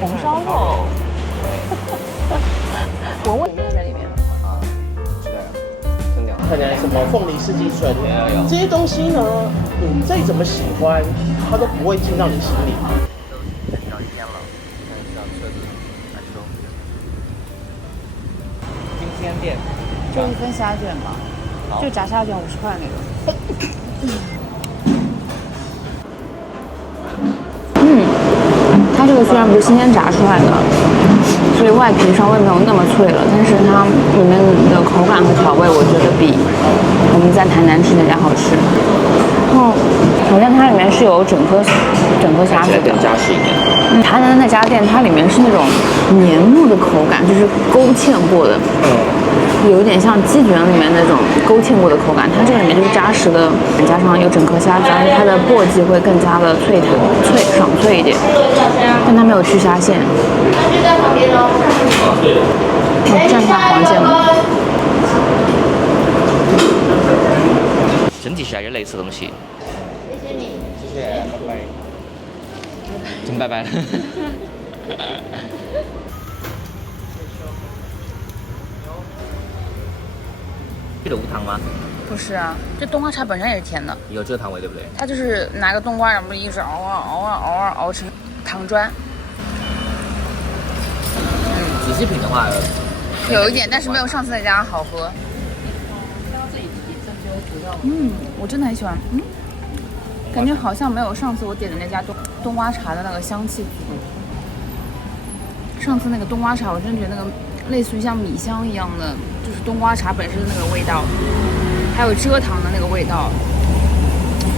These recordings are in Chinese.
红烧肉，闻闻面在里面。啊，是的，真的。可能什么凤梨四季春，这些东西呢，你再怎么喜欢，它都不会进到你心里。都比较偏了，看一下车子来收。今天店就一份虾卷吧，就炸虾卷50块那个。它这个虽然不是新鲜炸出来的，所以外皮稍微没有那么脆了，但是它里面的口感和调味，我觉得比我们在台南吃那家好吃。然后好像它里面是有整颗虾子的，更扎实一点。台南的那家店，它里面是那种黏木的口感，就是勾芡过的，有一点像鸡卷里面那种勾芡过的口感。它这个里面就是扎实的，加上有整颗虾子，而且它的簸箕会更加的爽脆一点，但它没有去虾线。我蘸一下黄芥末。整体是还是类似的东西。谢谢你。谢谢，拜拜。真拜拜了。这个无糖吗？不是啊，这冬瓜茶本身也是甜的，有这个糖味对不对？它就是拿个冬瓜，然后一直熬成糖砖。仔细品的话，有一点，但是没有上次那家好喝。我真的很喜欢。感觉好像没有上次我点的那家冬瓜茶的那个香气足。上次那个冬瓜茶，我真的觉得那个类似于像米香一样的，就是冬瓜茶本身的那个味道，还有蔗糖的那个味道，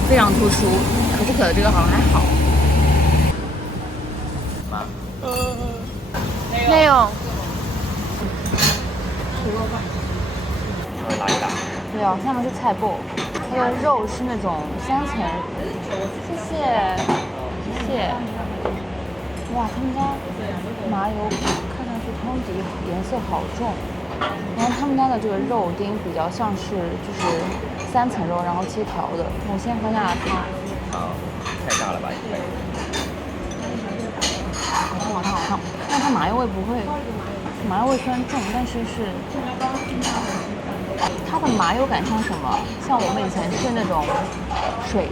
非常突出。可口可乐这个好像还好。吗？没有。来一打。对啊，下面是菜脯，它的肉是那种3层。谢谢。哇，他们家麻油看上去汤底颜色好重，然后他们家的这个肉丁比较像是就是3层肉，然后切条的。我先喝下汤。好，太大了吧？可以。好烫。但它麻油味不会，麻油味虽然重，但是它的麻油感像什么？像我们以前吃那种水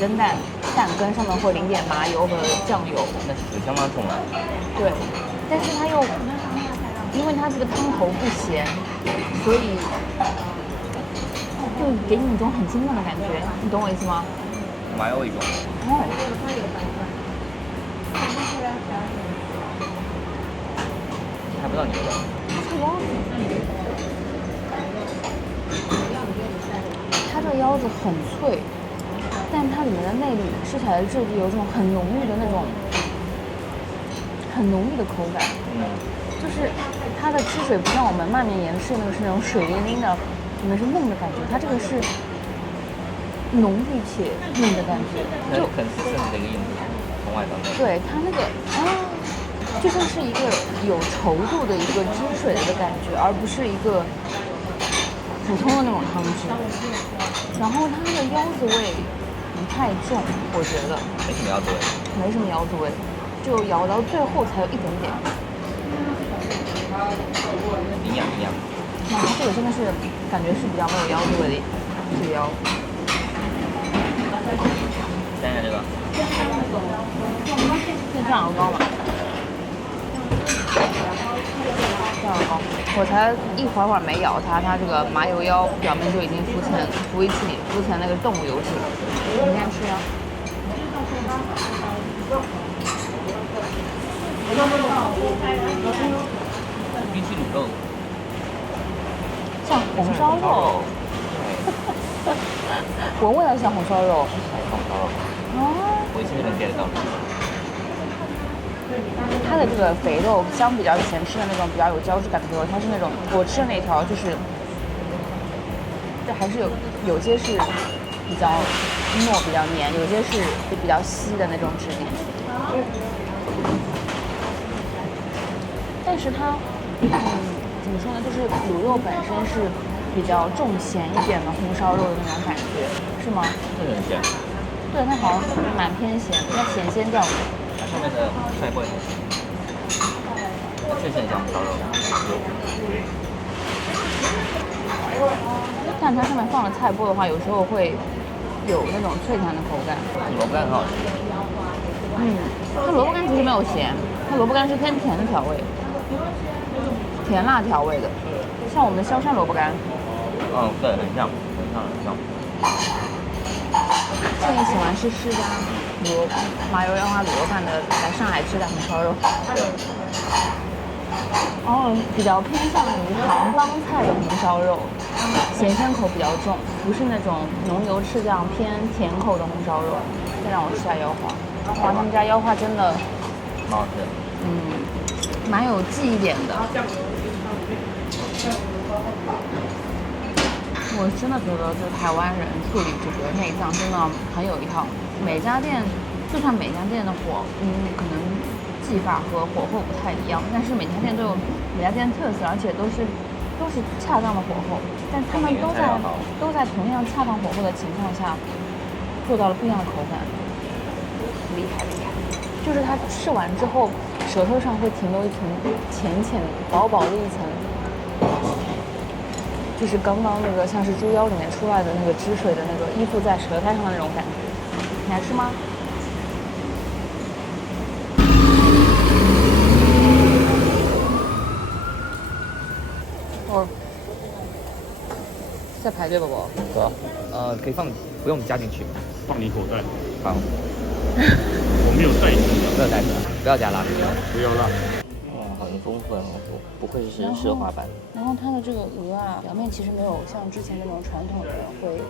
蒸蛋，蛋羹上面会淋点麻油和酱油。那是相当重了。对，但是它又因为它这个汤头不咸，所以就给你一种很清淡的感觉，你懂我意思吗？麻油味重。还不到牛肉。它这个腰子很脆，但它里面的内里吃起来的质地有一种很浓郁的那种很浓郁的口感。就是它的汁水不像我们蔓面盐吃的那个是那种水灵灵的，里面是嫩的感觉，它这个是浓郁且嫩的感觉，就很深的一个印度，从外到内。对它那个就像是一个有稠度的一个汁水的感觉，而不是一个普通的那种汤汁。然后它的腰子味不太重，我觉得没什么腰子味。没什么腰子味，就咬到最后才有一点点。营养。那它这个真的是感觉是比较没有腰子味的这个腰。蘸一下这个。是酱油膏吗？酱油膏，我才一会儿没咬它，它这个麻油腰表面就已经浮成那个动物油脂了。你先吃啊。冰淇淋卤肉。像红烧肉。闻味道像红烧肉。红烧肉。我以前就能 get 到。它的这个肥肉相比较以前吃的那种比较有胶质感的肥肉，它是那种我吃的那条就是，这还是有些是比较糯比较黏，有些是比较稀的那种质地。但是它怎么说呢？就是卤肉本身是比较重咸一点的红烧肉的那种感觉，是吗？这个很咸。对，它好像蛮偏咸，那咸掉了。上面的菜会很香，确实很像红烧肉。但它上面放了菜脯的话，有时候会有那种脆弹的口感。萝卜干很好吃。它萝卜干其实没有咸，它萝卜干是偏甜的调味，甜辣调味的，像我们萧山萝卜干。对，很像。建议喜欢吃世家麻油腰花卤肉饭的来上海吃的红烧肉。然后比较偏向于杭帮菜的红烧肉，咸鲜口比较重，不是那种浓油赤酱偏甜口的红烧肉。再让我吃下腰花，哇，他们家腰花真的蛮好吃的。蛮有记忆点的。我真的觉得，就台湾人处理这个内脏真的很有一套。每家店，就算每家店的可能技法和火候不太一样，但是每家店都有每家店的特色，而且都是恰当的火候，但他们都在同样恰当火候的情况下，做到了不一样的口感，厉害！就是它吃完之后，舌头上会停留一层浅薄的一层。就是刚刚那个像是猪腰里面出来的那个汁水的那个依附在舌苔上的那种感觉，你爱吃吗？在排队，宝宝。对啊。可以放，不用加进去。放你口袋。好。我没有带你。没有带子，不要加辣。不要辣。很丰富，不愧是奢华版。然后它的这个鹅啊，表面其实没有像之前那种传统的会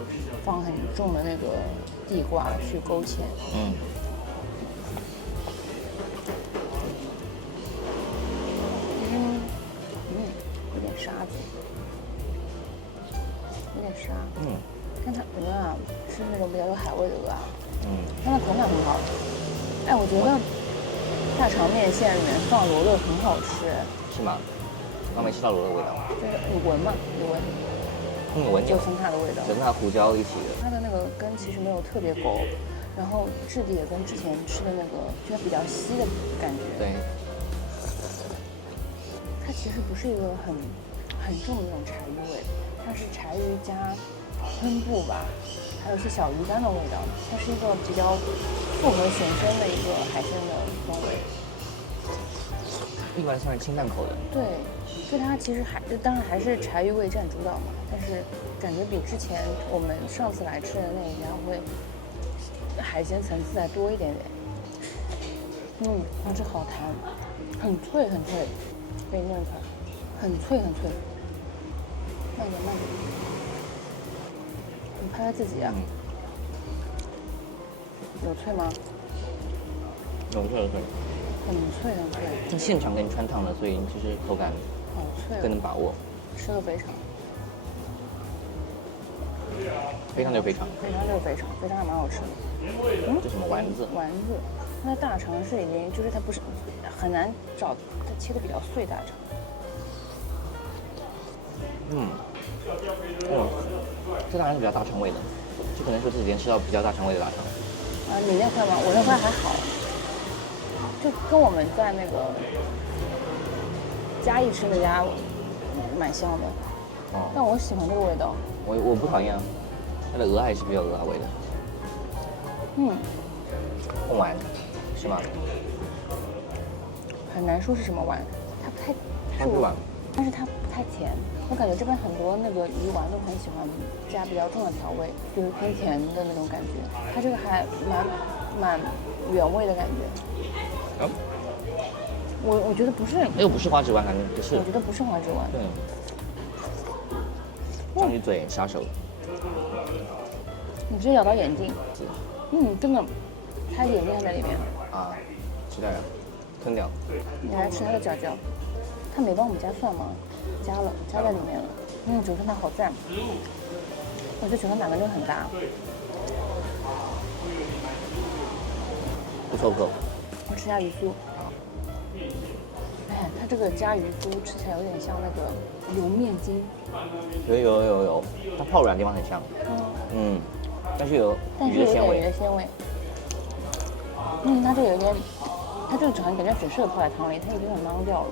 放很重的那个地瓜去勾芡。有点沙子，有点沙。但它鹅啊是那种比较有海味的鹅啊。它的口感很好。哎，我觉得大肠面线里面放罗勒很好吃。是吗？我没吃到罗勒味道。就是你闻嘛，你闻。闻就生它的味道。跟它胡椒一起的。它的那个根其实没有特别勾，然后质地也跟之前吃的那个就比较稀的感觉。对。它其实不是一个很重的那种柴鱼味，它是柴鱼加昆布吧，还有一些小鱼干的味道。它是一个比较复合咸鲜的一个海鲜的风味。一般算是清淡口的。对，就它其实当然还是柴鱼味占主导嘛，但是感觉比之前我们上次来吃的那一家会海鲜层次再多一点点。它这好弹，很脆，给你弄一块，很脆。慢点。你拍拍自己啊。有脆吗？有脆。很脆。是现场给你穿烫的，所以其实口感好脆，更能把握。吃的非常。非常就非常还蛮好吃的。这什么丸子？丸子，它的大肠是已经就是它不是很难找，它切的比较碎大肠。这大肠是比较大肠味的，就可能说这几天吃到比较大肠味的大肠。你那块吗？我那块还好，就跟我们在那个嘉义吃那家蛮像的。但我喜欢这个味道。我不讨厌啊，它的鹅还是比较鹅味的。贡丸是吗？很难说是什么丸，它不太是丸，但是它不太甜。我感觉这边很多那个鱼丸都很喜欢加比较重的调味，就是偏甜的那种感觉。它这个还蛮原味的感觉。我觉得不是。又不是花枝丸，感觉不是。我觉得不是花枝丸。对。张起嘴杀手。你直接咬到眼睛。真的，它眼睛还在里面。吃掉呀，吞掉。你来吃它的饺饺，它没帮我们加蒜吗？加了，加在里面了。九层塔好赞，我觉得九层塔跟这个很搭。不错。我吃下鱼酥。哎，它这个加鱼酥吃起来有点像那个油面筋。有，它泡软的地方很像。但是有鱼的鲜味。它这有点它这个好像感觉只适合泡在汤里，它已经很囊掉了。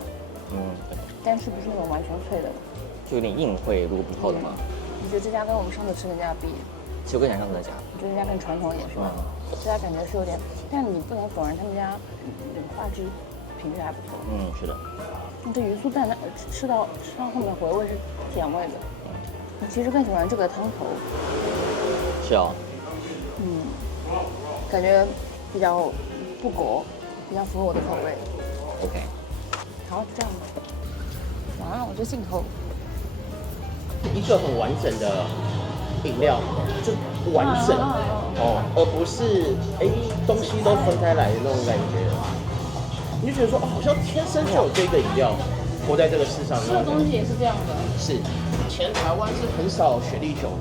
但是不是那种完全脆的，就有点硬会，如果不泡的话。你觉得这家跟我们上次吃那家比？其实我更想上次那家。我觉得这家更传统一点是吧？这家感觉是有点，但你不能否认他们家画质品质还不错。是的。这鱼酥蛋吃到后面回味是甜味的。我其实更喜欢这个汤头。是哦。感觉比较不裹，比较符合我的口味。OK。好，就这样吧。完了，我这镜头。一个很完整的饮料，就完整而不是东西都分开来的那种感觉。你就觉得说好像天生就有这个饮料活在这个世上。吃的东西也是这样的。是，以前台湾是很少雪莉酒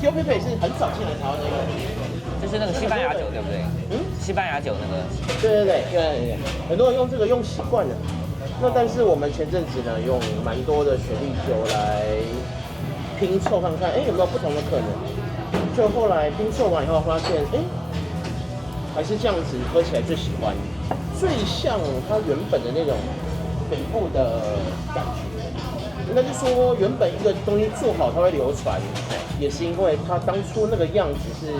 ，T.O.P.P. 是很早进来台湾的一个。就是那个西班牙酒，对不对？西班牙酒那个。对，很多人用这个用习惯了。那但是我们前阵子呢，用蛮多的雪莉酒来拼凑看看，有没有不同的可能？就后来拼凑完以后发现，还是这样子喝起来最喜欢，最像它原本的那种北部的感觉。应该是说，原本一个东西做好它会流传，也是因为它当初那个样子是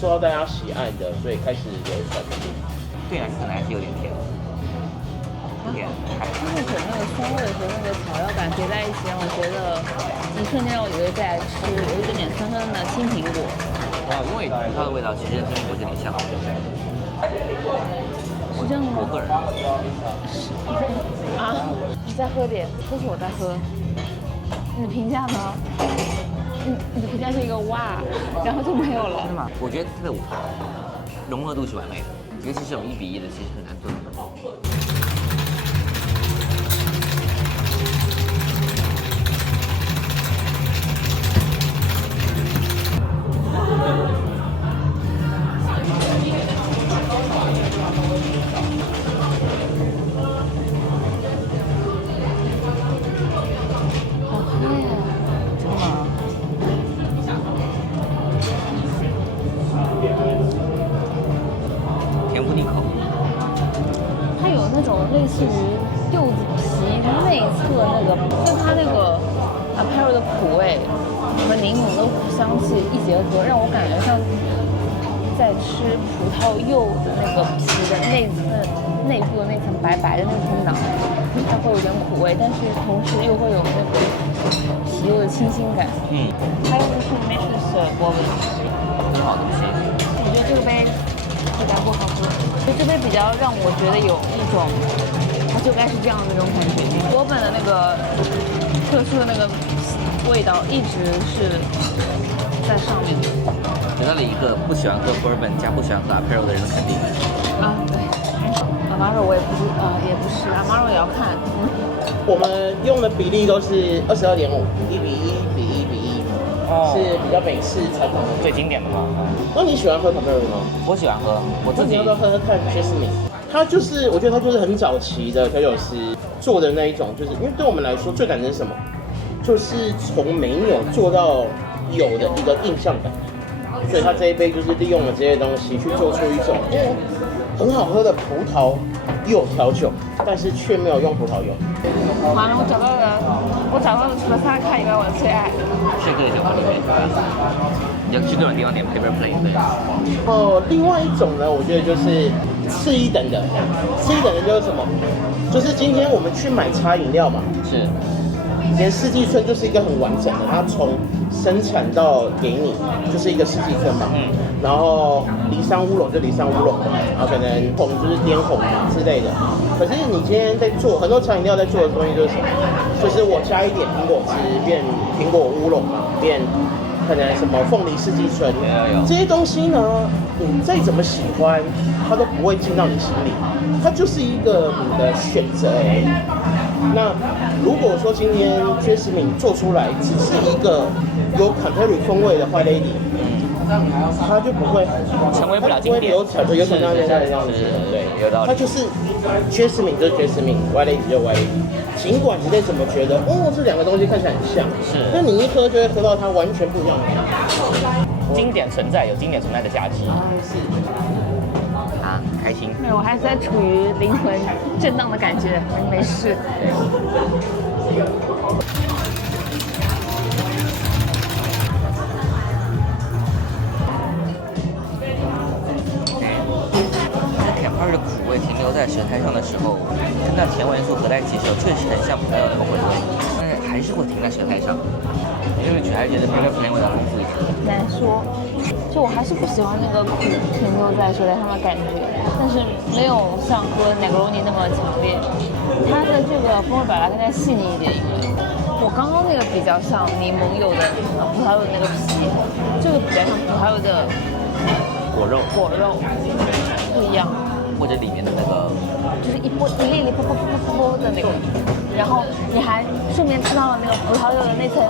受到大家喜爱的，所以开始流传。对啊，可能还是有点甜。甜，就是可能那个酸味和那个草药感叠在一起，让我觉得一瞬间让我以为在吃有一点点酸酸的青苹果。因为它的味道其实跟青苹果有点像。是这样的吗？我个人你再喝点，都是我在喝。你的评价呢？你的评价是一个哇，然后就没有了。是吗？我觉得它的融合度是完美的，尤其是这种1比1的，其实很难做。类似于柚子皮内侧那个，跟它那个 Aperol 的苦味和柠檬的香气一结合，让我感觉像在吃葡萄柚的那个皮的内部的那层白白的那层囊，它会有点苦味，但是同时又会有那个皮柚的清新感。还有就是里面是波纹，很好的东西。我觉得这个杯质感不好喝，就这杯比较让我觉得有一种，它就该是这样的那种感觉。波本的那个特殊的那个味道一直是在上面的。得到了一个不喜欢喝 bourbon 加不喜欢喝 Aperol 的人的肯定。对。Amaro 我也不是，也不是 Amaro 也要看。我们用的比例都是22.5，1:1:1:1，是比较美式传统的最经典的嘛。那你喜欢喝 Campari 吗？我喜欢喝，我自己。你要不要喝喝看 Jasmine？ 它就是，我觉得它就是很早期的调酒师做的那一种，就是因为对我们来说最难的是什么？就是从没有做到有的一个印象感。所以它这一杯就是利用了这些东西去做出一种很好喝的葡萄柚调酒，但是却没有用葡萄柚。完了，我找到了除了萨卡以外我的最爱。是这个酒吧里面，你要去各种地方点 paper plate 对。另外一种呢，我觉得就是次一等的。次一等的就是什么？就是今天我们去买茶饮料嘛。是。以前四季春就是一个很完整的，它从生产到给你就是一个四季春嘛。然后梨山乌龙就梨山乌龙嘛，然后可能红就是滇红嘛之类的。可是你今天在做很多茶饮料在做的东西就是什么？就是我加一点苹果汁变苹果乌龙嘛，变可能什么凤梨四季春，这些东西呢，你再怎么喜欢，它都不会进到你心里，它就是一个你的选择而已。那如果说今天 Jasmine 做出来只是一个有 Campari 风味的 White Lady，它就不会成为不了经典，有成这样子，对，有道理。它就是 Jasmine 就是 Jasmine，White Lady 就是 White Lady。尽管你再怎么觉得这两个东西看起来很像，是，那你一喝就会喝到它完全不一样的感觉。经典存在有经典存在的价值。是。开心。没有，我还在处于灵魂震荡的感觉，没事。Campari 的苦味停留在舌苔上的时候，跟它甜味素合在一起的时候，确实很像葡萄柚口味，但是还是会停在舌苔上。因为觉得这个 plain 味道丰富一点。难说，就我还是不喜欢那个苦停留在舌苔上的感觉，但是没有像喝 Negroni 那么强烈。它的这个风味表达更加细腻一点，因为我刚刚那个比较像柠檬柚的葡萄柚的那个皮，这个比较像葡萄柚的果肉不一样。或者里面的那个，就是一粒粒啵的那个，然后你还顺便吃到了那个葡萄柚的那层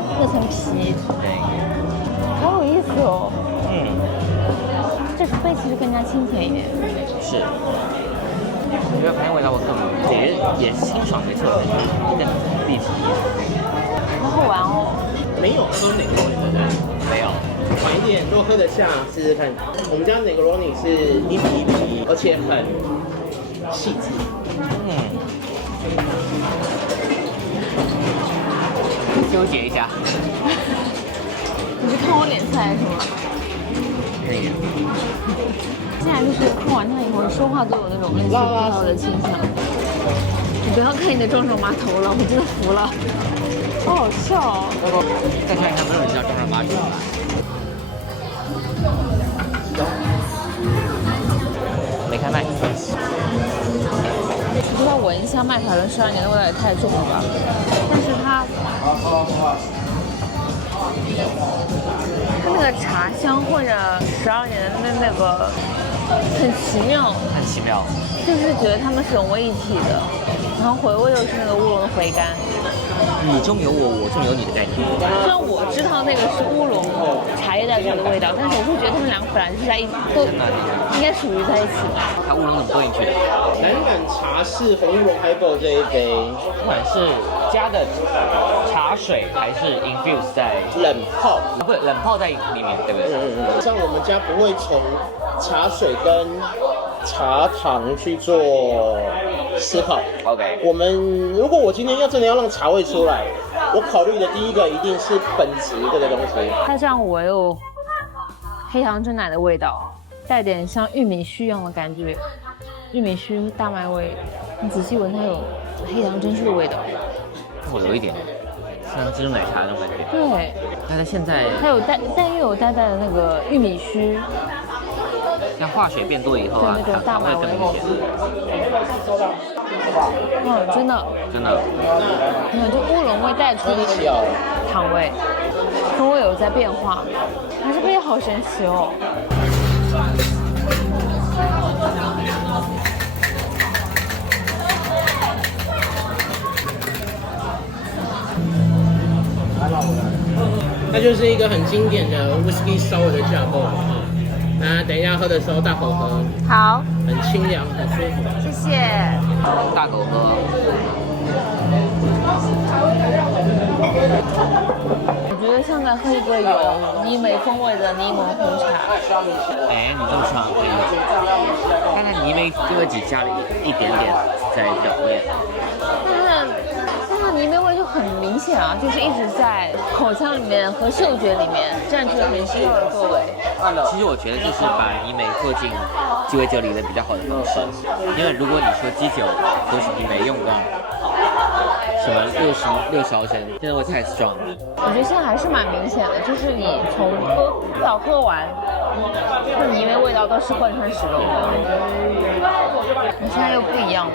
皮，对，好有意思哦。这杯其实更加清甜一点。是。我觉得plain味道会更也是清爽没错，更立体一点。好好玩哦。没有，喝哪个东西的？没有。缓一点，如果喝得下，试试看。我们家 Negroni 是一皮一皮，而且很细致。纠结一下。你是看我脸菜是吗？可以。现在就是喝完它以后，说话都有那种类似葡萄的倾向。你不要看你的撞手码头了，我真的服了，好好笑哦。再看一看，没有人叫撞手码头。没开麦。我觉得闻一下麦凯伦12年的味道也太重了吧，但是它那个茶香或者12年的那个很奇妙，很奇妙，就是觉得它们是融为一体的，然后回味又是那个乌龙的回甘。你中有我，我中有你的概念。虽然我知道那个是乌龙茶叶带出来的味道，但是我会觉得他们两个本来就是都应该属于在一起的。它乌龙怎么兑进去的？南港茶室红乌龙 Highball 这一杯，不管是加的茶水还是 infuse 在冷泡，不冷泡在里面，对不对？像我们家不会从茶水跟茶糖去做思考。OK， 我们如果我今天真的要让茶味出来，我考虑的第一个一定是本质这个东西。它这样闻有黑糖真奶的味道，带点像玉米须一样的感觉，玉米须大麦味。你仔细闻，它有黑糖珍珠的味道。我有一点像珍珠奶茶那种感觉。对，但是现在它有又有带的那个玉米须。像化水变多以后啊，对那种大麦味更明显。真的，没有，就乌龙味带出一点糖味，风味有在变化，这杯好神奇哦。它就是一个很经典的 whisky sour 的架构啊。那等一下喝的时候大口喝，好，很清凉，很舒服。谢谢。大口喝。我觉得像在喝一个有泥煤风味的柠檬红茶。哎，你这么说可以。但是泥煤这个只加了一点点在表面。但它泥煤味就很明显啊，就是一直在口腔里面和嗅觉里面占据了很重要的座位。其实我觉得就是把泥煤做进鸡尾酒里的比较好的方式，因为如果你说基酒都是泥煤用的，什么60毫升，真的会太 strong 了。我觉得现在还是蛮明显的，就是你从喝完，那泥煤味道都是贯穿始终的。你现在又不一样了，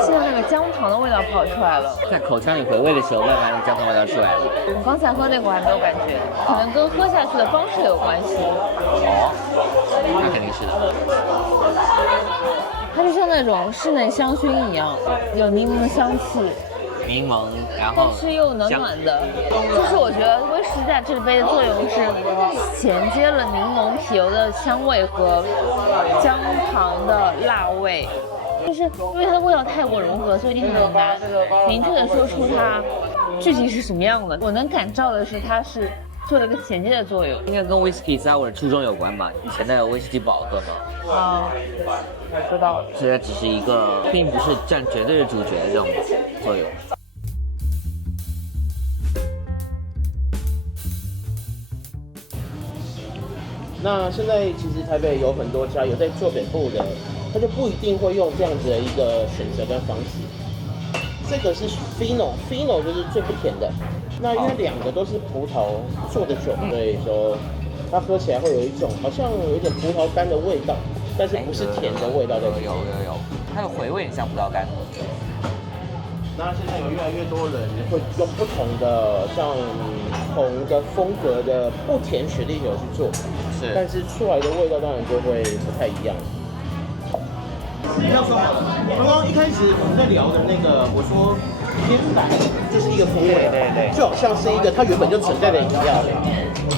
现在那个姜糖的味道跑出来了。在口腔里回味的时候，慢慢的姜糖味道出来了。我刚才喝那个我还没有感觉，可能跟喝下去的方式有关系。哦，那肯定是的。它就像那种室内香薰一样，有柠檬的香气，柠檬，然后但是又暖暖的。就是我觉得威士忌在这杯的作用是衔接了柠檬皮油的香味和姜糖的辣味。就是因为它的味道太过融合，所以你很难明确的说出它具体是什么样的。我能感召的是它是做了一个衔接的作用。应该跟 whisky 在我的初衷有关吧？以前的威士忌不好喝嘛。啊，知道了。所以它只是一个，并不是占绝对的主角的这种作用。那现在其实台北有很多家有在做北部的，他就不一定会用这样子的一个选择跟方式。这个是 Fino 就是最不甜的。那因为两个都是葡萄做的酒，所以说它喝起来会有一种好像有一点葡萄干的味道，但是不是甜的味道在里面。有，它的回味很像葡萄干。那现在有越来越多人会用不同的像红的风格的不甜雪莉酒去做，但是出来的味道当然就会不太一样。这样说好了，刚刚一开始我们在聊的那个，我说天白就是一个风味，对，就好像是一个它原本就存在的饮料。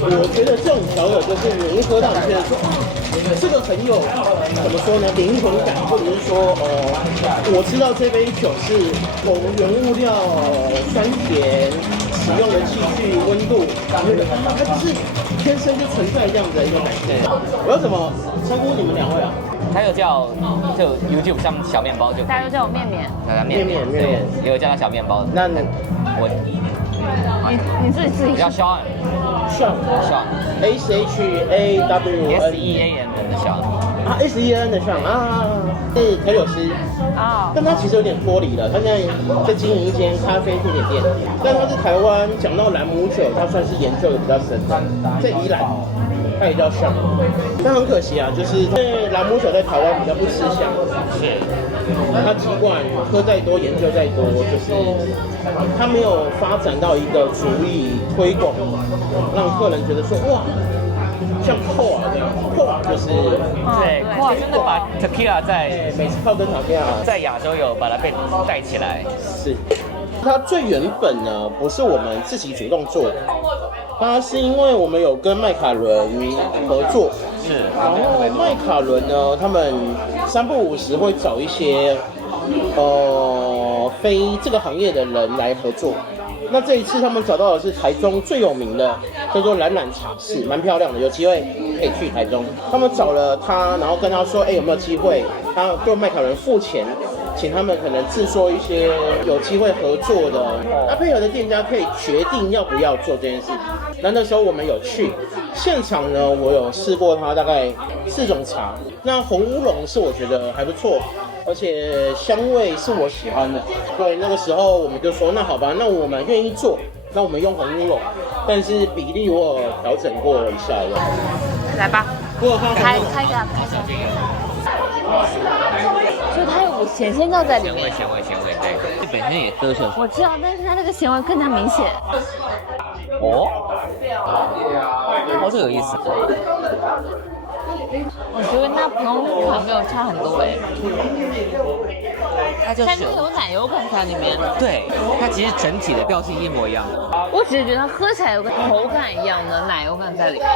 我觉得这种调酒就是你一喝到，你觉得说，这个很有怎么说呢，灵魂感，或者是说，我知道这杯酒是从原物料、酸甜、使用的器具、温度，它就是天生就存在这样子的一个感觉。我要怎么称呼你们两位啊？它有叫就 YouTube 上小面包就，大家都叫我面面。面面，也有叫它小面包的。那我你自己叫 Sean SHAWN SEAN 的 Sean 啊 SEN 的上啊，是调酒师啊，但他其实有点脱离了，他现在在经营一间咖啡甜点店，但他是台湾讲到兰姆酒，他算是研究的比较深，在宜兰。它也叫香，但很可惜啊，就是因为兰姆酒在台湾比较不吃香，是，它尽管喝再多、研究再多，就是它没有发展到一个足以推广，让客人觉得说哇，像扣啊这样，扣啊就是对，哇，真的把 tequila 在美式泡跟塔菲亚在亚洲有把它被带起来，是。它最原本呢，不是我们自己主动做的，它是因为我们有跟麦卡伦合作，是，然后麦卡伦呢，他们3不5时会找一些非这个行业的人来合作。那这一次他们找到的是台中最有名的，叫做冉冉茶室，蛮漂亮的，有机会可以去台中。他们找了他，然后跟他说，有没有机会？他对麦卡伦付钱。请他们可能制作一些有机会合作的，那配合的店家可以决定要不要做这件事。那时候我们有去现场呢，我有试过它大概4种茶，那红乌龙是我觉得还不错，而且香味是我喜欢的。对，那个时候我们就说，那好吧，那我们愿意做，那我们用红乌龙，但是比例我有调整过一下的。来吧，开一下。所以它有股咸鲜调在里面。咸味，对，这本身也喝出来。我知道，但是它那个咸味更加明显。哦，这有意思。我觉得那普通可能没有差很多它就是但是有奶油感在里面。对，它其实整体的调性一模一样的。我只是觉得它喝起来有个口感一样的奶油感在里面。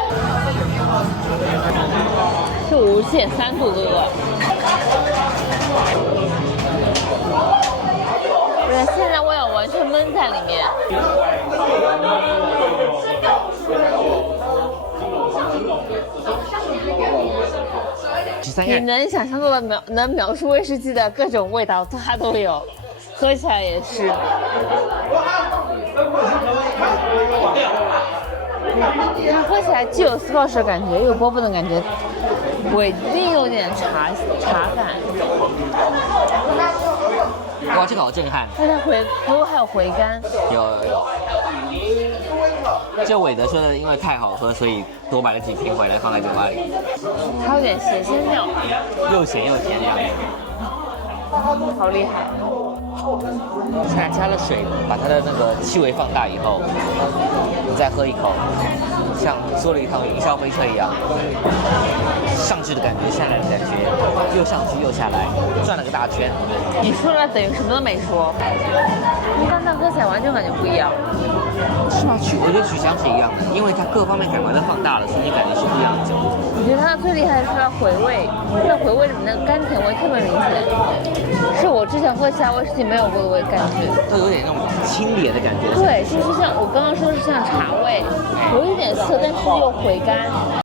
是无限3度哥哥。对，现在我有完全闷在里面。你能想象到的能描述威士忌的各种味道，它都有，喝起来也是。它喝起来既有 Scotch 的感觉，又有波本的感觉，尾韵有点茶感。哇，这个好震撼！它还有回甘。有。这韦德说的，因为太好喝，所以多买了几瓶回来放在酒吧里。还有点咸鲜调，又咸又甜的样子。好厉害！现在加了水，把它的那个气味放大以后，你再喝一口，像坐了一趟云霄飞车一样，上去的感觉，下来的感觉，又上去又下来，转了个大圈。你说了等于什么都没说，跟刚才喝起来完全感觉不一样。是吗？我觉得曲香是一样的，因为它各方面感官都放大了，所以你感觉是不一样的酒。我觉得它最厉害的是它回味，它回味里面那个甘甜味特别明显，是我之前喝其他威士忌没有过的感觉。都有点那种清冽的感觉。对，就是像我刚刚说是像茶味，有一点涩，但是又回甘。